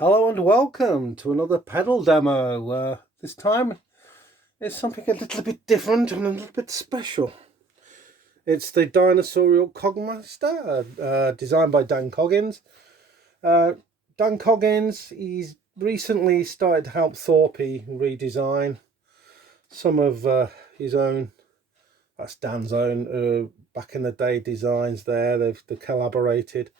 Hello and welcome to another pedal demo. This time it's something a little bit different and a little bit special. It's the Dinosaural Cogmeister, designed by Dan Coggins. Dan Coggins, he's recently started to help Thorpy redesign some of his own, that's Dan's own, back in the day designs there. They've collaborated.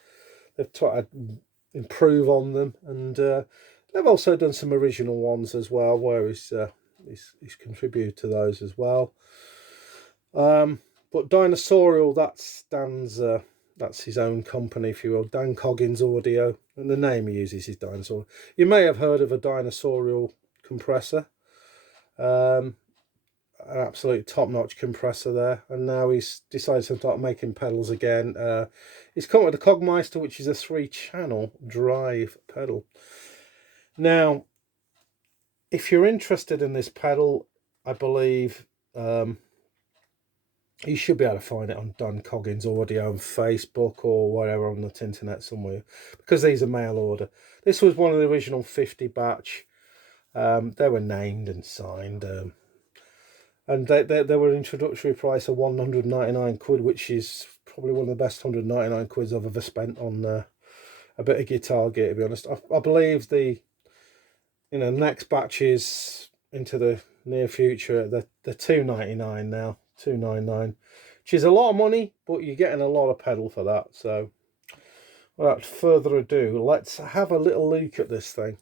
They've tried to improve on them, and they've also done some original ones as well where he's contributed to those as well. But Dinosaural, that's Dan's, that's his own company, if you will, Dan Coggins Audio, and the name he uses is Dinosaural. You may have heard of a Dinosaural compressor, an absolute top-notch compressor there, and now he's decided to start making pedals again. He's come with the Cogmeister, which is a 3-channel drive pedal. Now, if you're interested in this pedal, I believe you should be able to find it on Dan Coggins Audio on Facebook or whatever on the internet somewhere, because these are mail order. This was one of the original 50 batch. They were named and signed. And they were an introductory price of 199 quid, which is probably one of the best 199 quids I've ever spent on a bit of guitar gear, to be honest. I believe the next batches into the near future, they're 299 now, 299, which is a lot of money, but you're getting a lot of pedal for that. So without further ado, let's have a little look at this thing.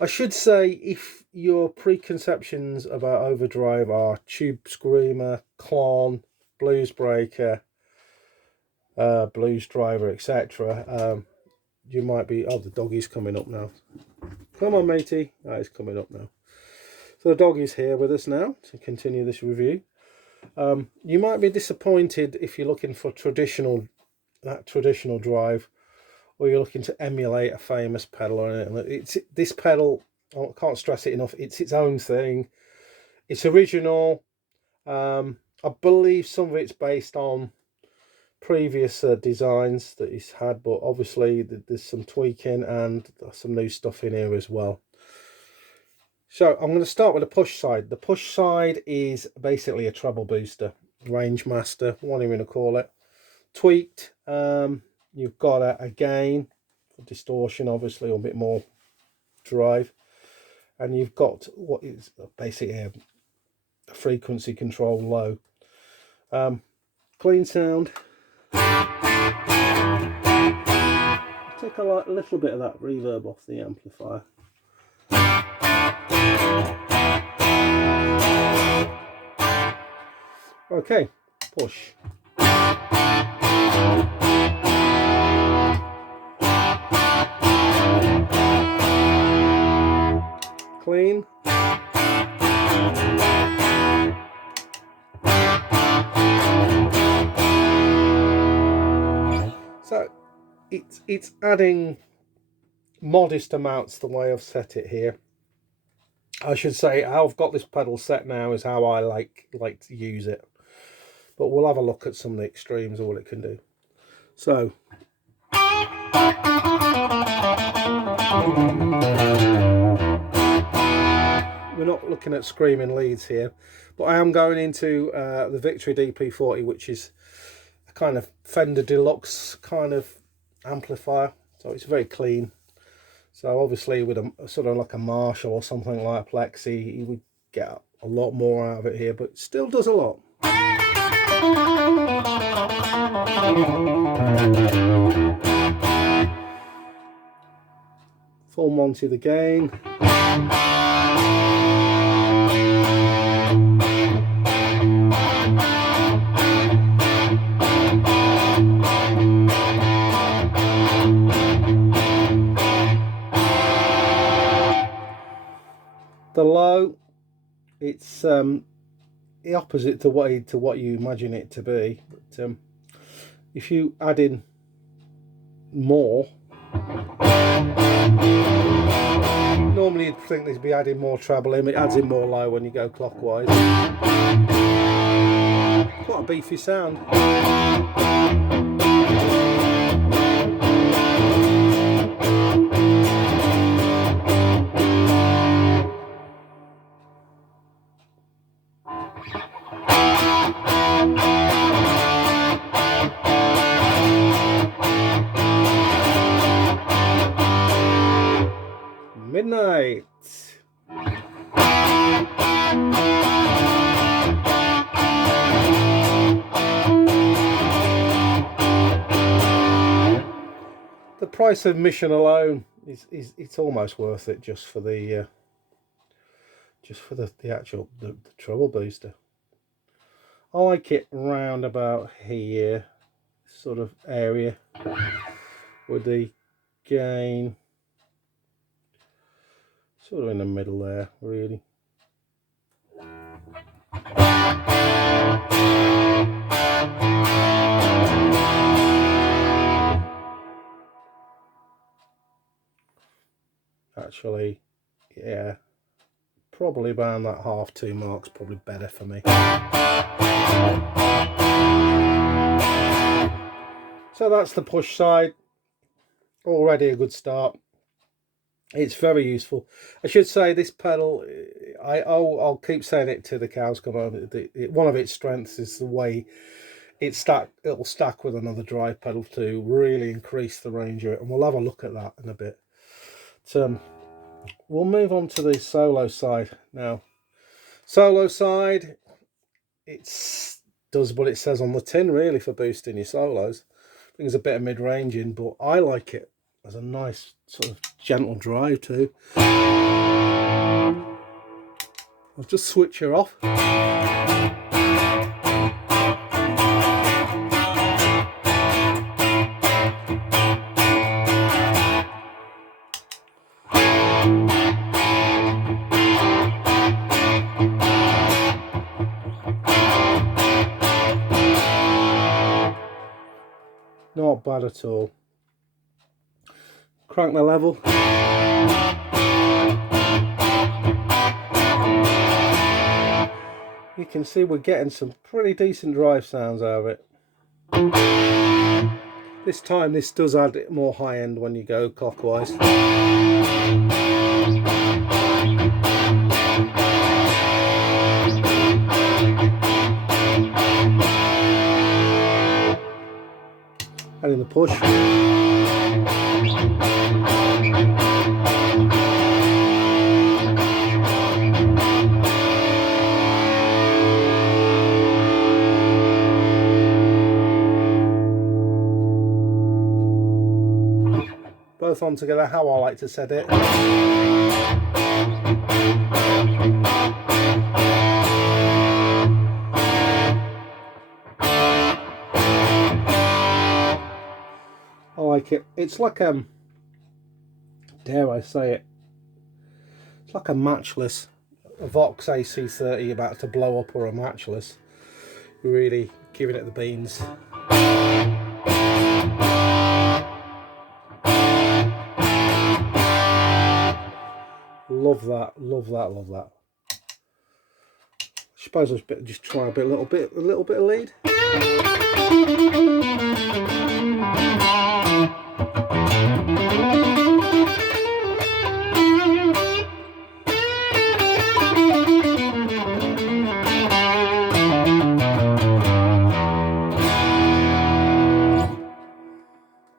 I should say, if your preconceptions about overdrive are tube screamer, clon, blues breaker, blues driver, etc., you might be... Oh, the doggy's coming up now. Come on, matey. Oh, it's coming up now. So the doggy's here with us now to continue this review. You might be disappointed if you're looking for traditional drive, or you're looking to emulate a famous pedal or anything. This pedal, I can't stress it enough, it's its own thing. It's original. I believe some of it's based on previous designs that he's had, but obviously there's some tweaking and some new stuff in here as well. So I'm going to start with the push side. The push side is basically a treble booster, range master, whatever you want to call it, tweaked. You've got a gain for distortion, obviously, or a bit more drive. And you've got what is basically a frequency control low. Clean sound. Take a little bit of that reverb off the amplifier. Okay, push. Clean. So it's adding modest amounts the way I've set it here. I should say how I've got this pedal set now is how I like to use it, but we'll have a look at some of the extremes of what it can do. So we're not looking at screaming leads here, but I am going into the Victory DP40, which is a kind of Fender Deluxe kind of amplifier, so it's very clean. So obviously with a sort of like a Marshall or something like a Plexi, you would get a lot more out of it here, but it still does a lot. Full Monty the gain. The low, it's the opposite to what you imagine it to be. But if you add in more, normally you'd think they'd be adding more treble in. It adds in more low when you go clockwise. Quite a beefy sound. midnight. The price of admission alone is it's almost worth it just for the actual the treble booster. I like it round about here, sort of area, with the gain sort of in the middle there, really. Actually, yeah, probably around that 1/2 mark's probably better for me. So that's the push side. Already a good start. It's very useful. I should say this pedal, I'll keep saying it till the cows come home. One of its strengths is the way it'll stack with another drive pedal to really increase the range of it, and we'll have a look at that in a bit. We'll move on to the solo side now. Solo side, it does what it says on the tin really for boosting your solos. I think there's a bit of mid-range in, but I like it as a nice sort of gentle drive too. I'll just switch her off. Not bad at all. Crank the level. You can see we're getting some pretty decent drive sounds out of it. This time this does add more high end when you go clockwise. And in the push. Both on together, how I like to set it. I like it. It's like dare I say it, it's like a matchless, a Vox AC30 about to blow up, or a matchless. Really giving it the beans. Love that, love that, love that. I suppose I should just try a little bit of lead.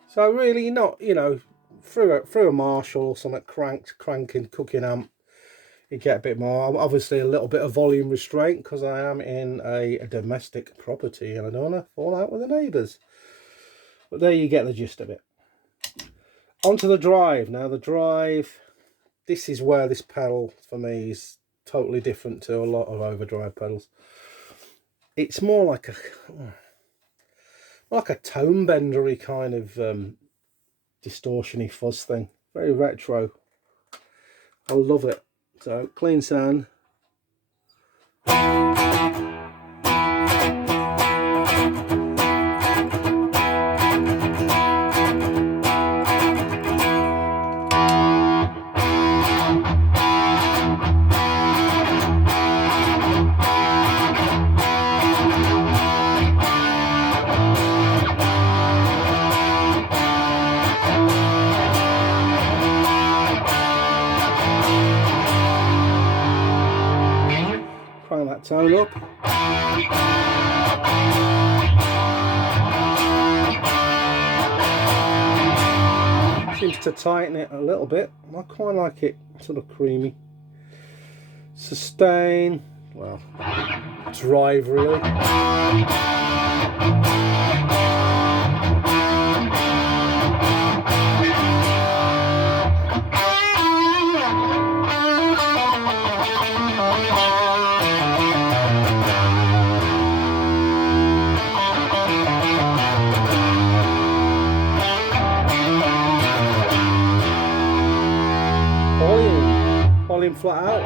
So really not, you know, through a Marshall or something cranking, cooking amp, you get a bit more. Obviously a little bit of volume restraint because I am in a domestic property and I don't want to fall out with the neighbours. But there you get the gist of it. Onto the drive. Now the drive, this is where this pedal for me is totally different to a lot of overdrive pedals. It's more like a tone bendery kind of distortion-y fuzz thing. Very retro. I love it. So clean sound. Crank that tone up. Seems to tighten it a little bit. I quite like it sort of creamy. Sustain, well, drive really. Volume flat out.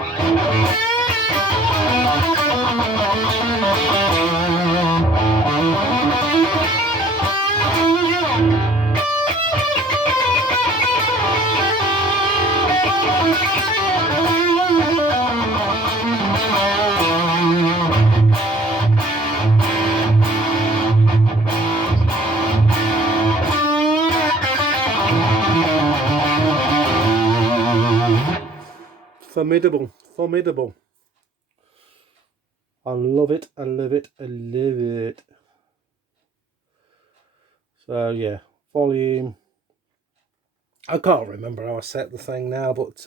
Formidable, formidable. I love it, I love it, I love it. So yeah, volume. I can't remember how I set the thing now, but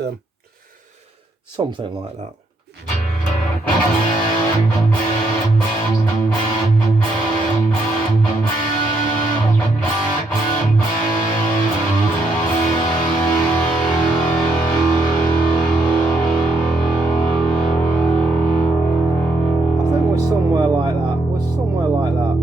something like that. Somewhere like that. We're somewhere like that.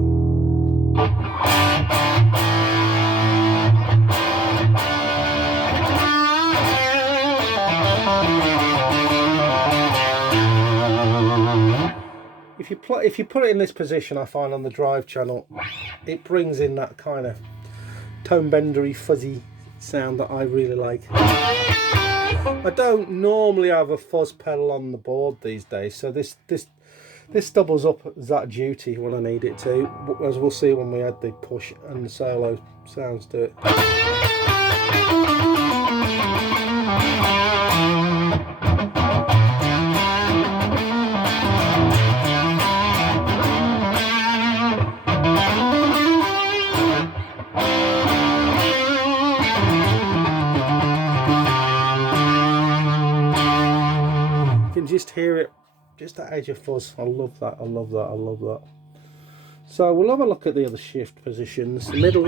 If you put it in this position, I find on the drive channel, it brings in that kind of tone bendery, fuzzy sound that I really like. I don't normally have a fuzz pedal on the board these days, so this doubles up as that duty when I need it to, as we'll see when we add the push and the solo sounds to it. You can just hear it. Just that edge of fuzz. I love that, I love that, I love that. So we'll have a look at the other shift positions. The middle.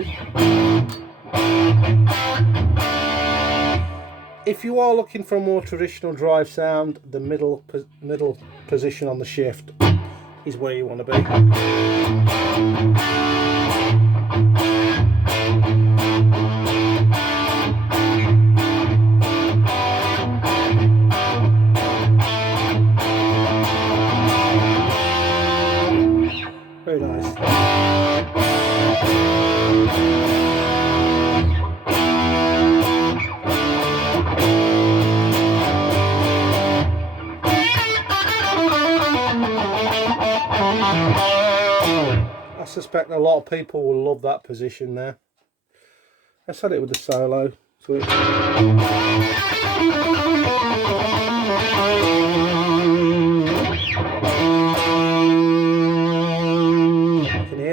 If you are looking for a more traditional drive sound, the middle position on the shift is where you want to be. Very nice. I suspect a lot of people will love that position there. Let's hit it with the solo switch.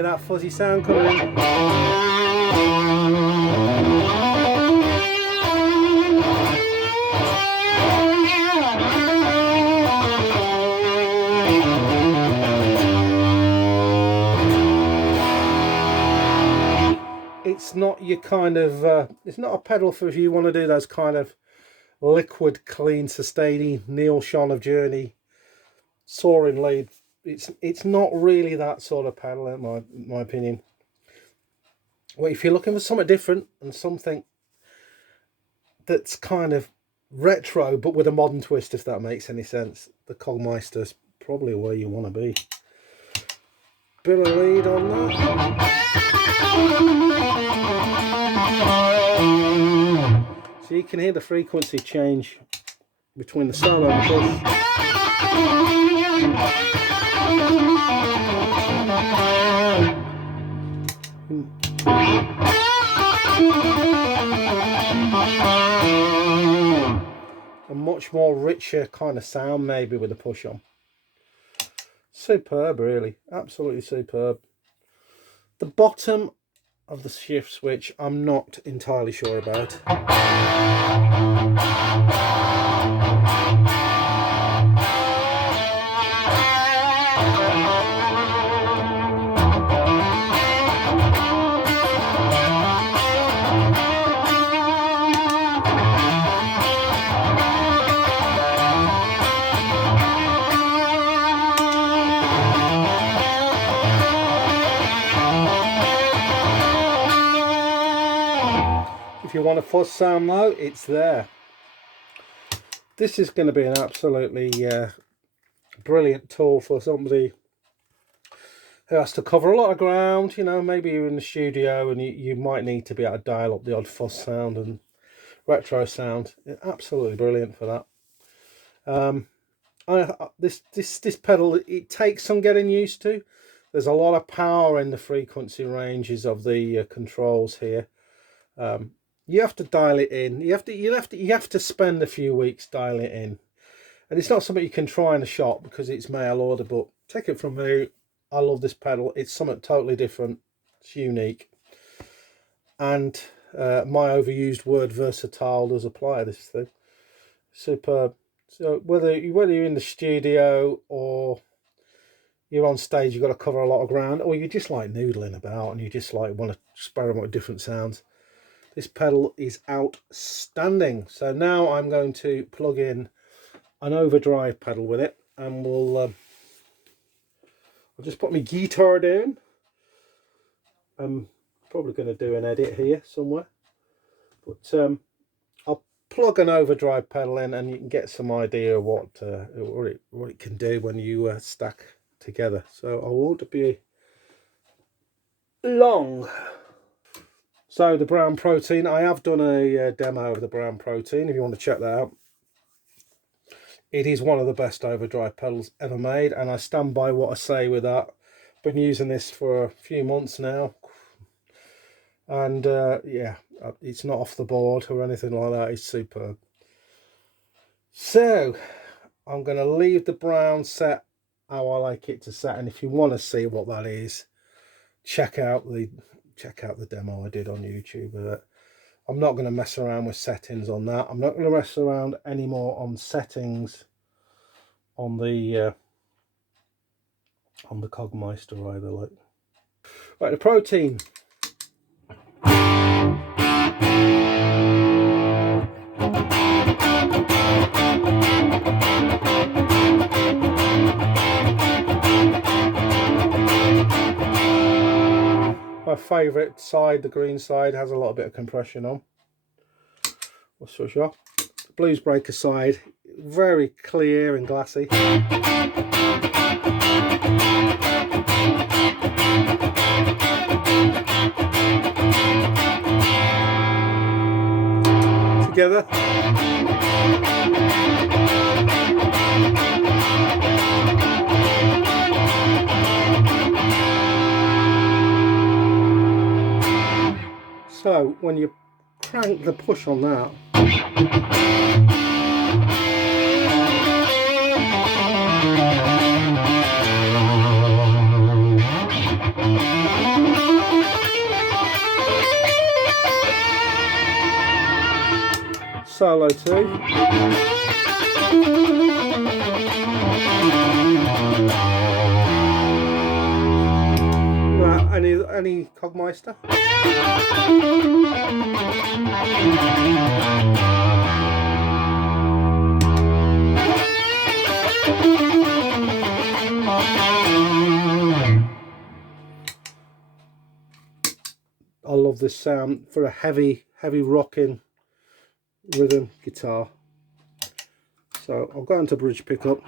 That fuzzy sound coming in. It's not your kind of it's not a pedal for if you want to do those kind of liquid, clean, sustaining Neil Schon of Journey soaring lead. It's not really that sort of pedal in my opinion. Well, if you're looking for something different and something that's kind of retro but with a modern twist, if that makes any sense, the Cogmeister's probably where you want to be. Bit of lead on that. So you can hear the frequency change between the solo and the push. A much more richer kind of sound maybe with the push on. Superb, really, absolutely superb. The bottom of the shift switch I'm not entirely sure about. fuzz sound though, it's there. This is going to be an absolutely brilliant tool for somebody who has to cover a lot of ground. You know, maybe you're in the studio and you might need to be able to dial up the odd fuzz sound and retro sound. Absolutely brilliant for that. This pedal, it takes some getting used to. There's a lot of power in the frequency ranges of the controls here. You have to dial it in. You have to spend a few weeks dialing it in, and it's not something you can try in a shop because it's mail order. But take it from me, I love this pedal. It's something totally different. It's unique, and my overused word versatile does apply to this thing. Superb. So whether you're in the studio or you're on stage, you've got to cover a lot of ground, or you just like noodling about and you just like want to experiment with different sounds, this pedal is outstanding. So now I'm going to plug in an overdrive pedal with it, and I'll just put my guitar down. I'm probably going to do an edit here somewhere, but I'll plug an overdrive pedal in and you can get some idea of what it can do when you stack together. So I won't be long. So the Browne Preotein, I have done a demo of the Browne Preotein if you want to check that out. It is one of the best overdrive pedals ever made, and I stand by what I say with that. Been using this for a few months now, and yeah, it's not off the board or anything like that. It's superb. So I'm going to leave the Browne set how I like it to set, and if you want to see what that is, check out the demo I did on YouTube. I'm not going to mess around with settings on that. I'm not going to mess around anymore on settings on the Cogmeister either. Like, right, the Preotein. My favourite side, the green side, has a little bit of compression on. What's for sure. The Blues Breaker side, very clear and glassy. Together. So when you crank the push on that, solo too. Any Cogmeister? I love this sound for a heavy rocking rhythm guitar. So I'll go into bridge pickup.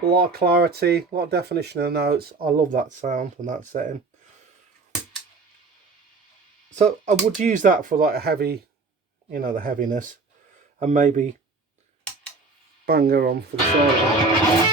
A lot of clarity, a lot of definition of notes. I love that sound and that setting. So I would use that for like a heavy, you know, the heaviness, and maybe bang her on for the solo.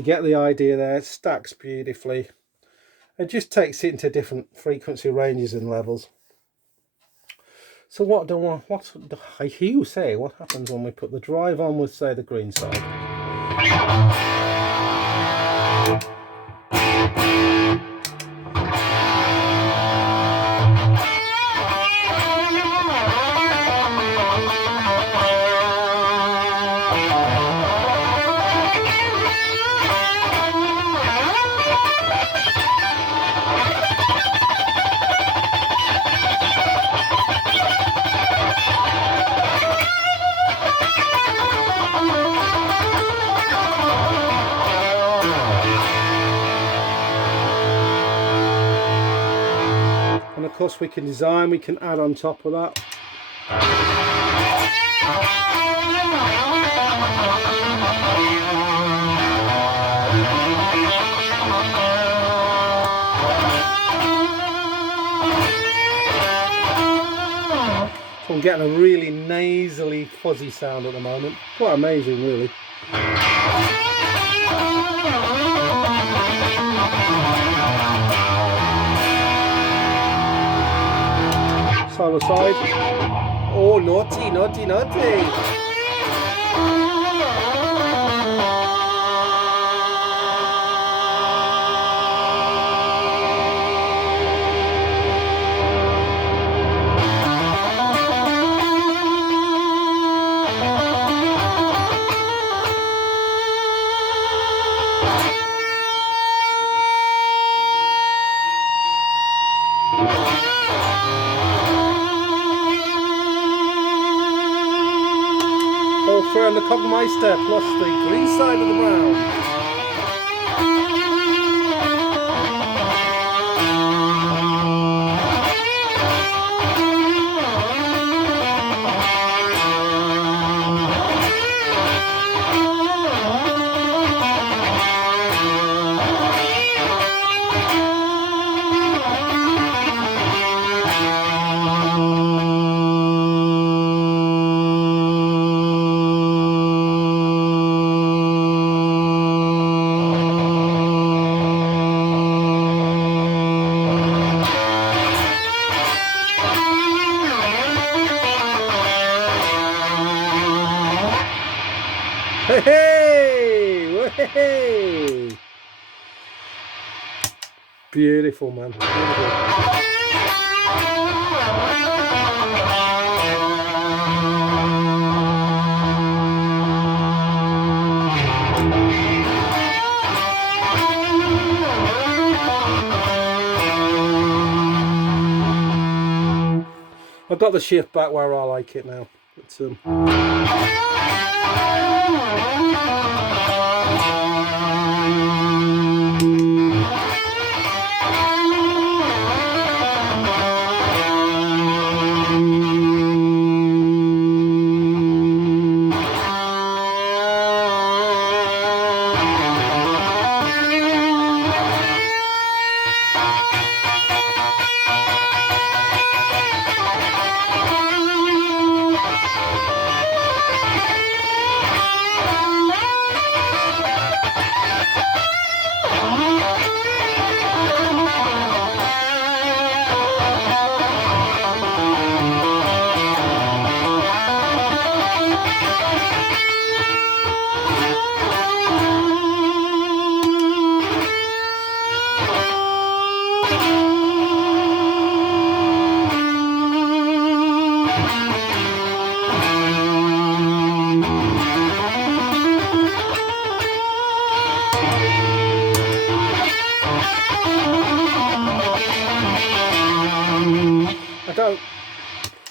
you get the idea there. It stacks beautifully. It just takes it into different frequency ranges and levels. So what do I hear you say? What happens when we put the drive on with, say, the green side? And of course we can design, we can add on top of that. So I'm getting a really nasally, fuzzy sound at the moment. Quite amazing, really. Side by side. Oh, naughty, naughty, naughty. Suhr and the Cogmeister plus the green side of the Browne. Hey, hey, beautiful, man. Beautiful. I've got the shift back where I like it now. It's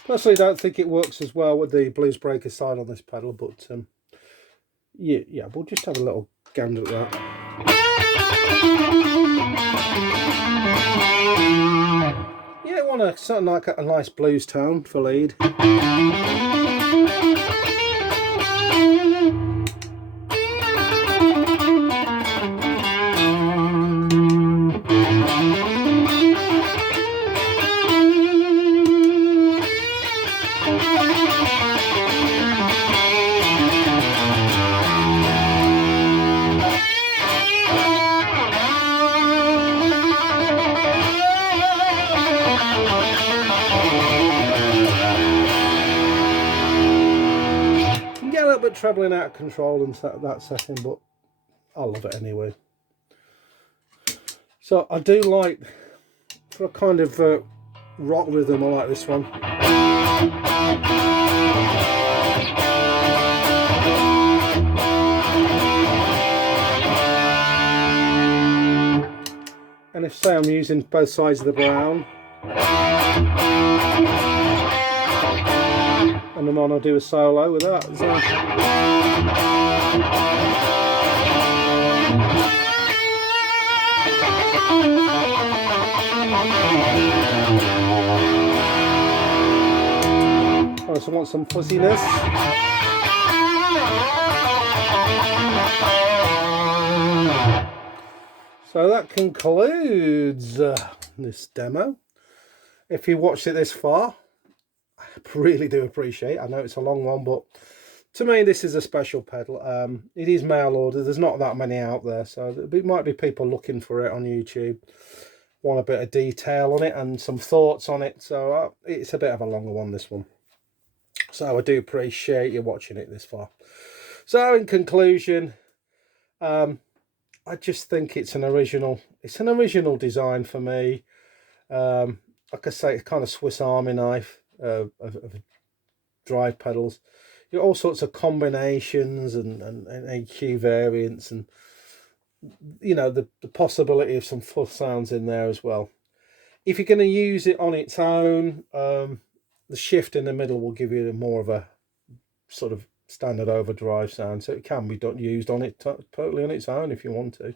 I personally don't think it works as well with the blues breaker side on this pedal, but yeah, we'll just have a little gander at that. Yeah, I want something like a nice blues tone for lead. bit trebling out of control in that setting, but I love it anyway. So I do like, for a kind of rock rhythm, I like this one. And if, say, I'm using both sides of the Browne, and I'm on, I'll do a solo with that. So. I also want some fuzziness. So that concludes this demo. If you watched it this far, I really do appreciate it. I know it's a long one, but to me this is a special pedal. It is mail order. There's not that many out there, so there might be people looking for it on YouTube, want a bit of detail on it and some thoughts on it. So it's a bit of a longer one, this one. So I do appreciate you watching it this far. So in conclusion, I just think it's an original design for me. Like I say, it's kind of Swiss Army knife of drive pedals. You got all sorts of combinations and EQ variants, and you know, the possibility of some fuzz sounds in there as well. If you're going to use it on its own, the shift in the middle will give you more of a sort of standard overdrive sound, so it can be used on it totally on its own if you want to.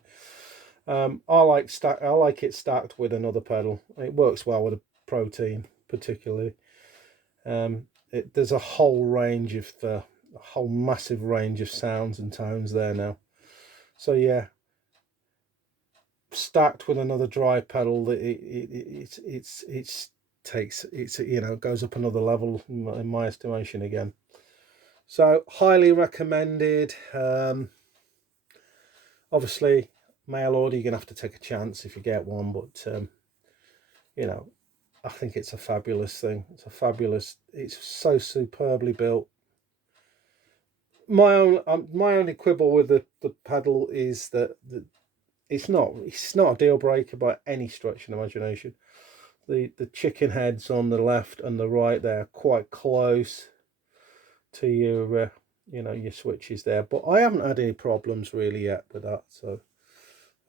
I like it stacked with another pedal. It works well with a Preotein particularly. There's a whole massive range of sounds and tones there now. So yeah, stacked with another drive pedal, it goes up another level in my estimation again. So highly recommended. Obviously mail order, you're gonna have to take a chance if you get one, but you know, I think it's a fabulous thing. It's so superbly built. My only quibble with the pedal is that it's not a deal breaker by any stretch of the imagination. The chicken heads on the left and the right, they're quite close to your your switches there, but I haven't had any problems really yet with that. So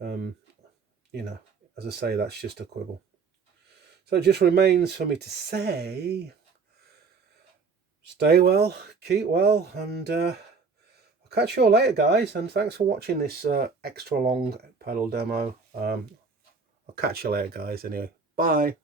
as I say, that's just a quibble. So it just remains for me to say, stay well, keep well, and I'll catch you all later, guys, and thanks for watching this extra long pedal demo. I'll catch you later, guys. Anyway, bye.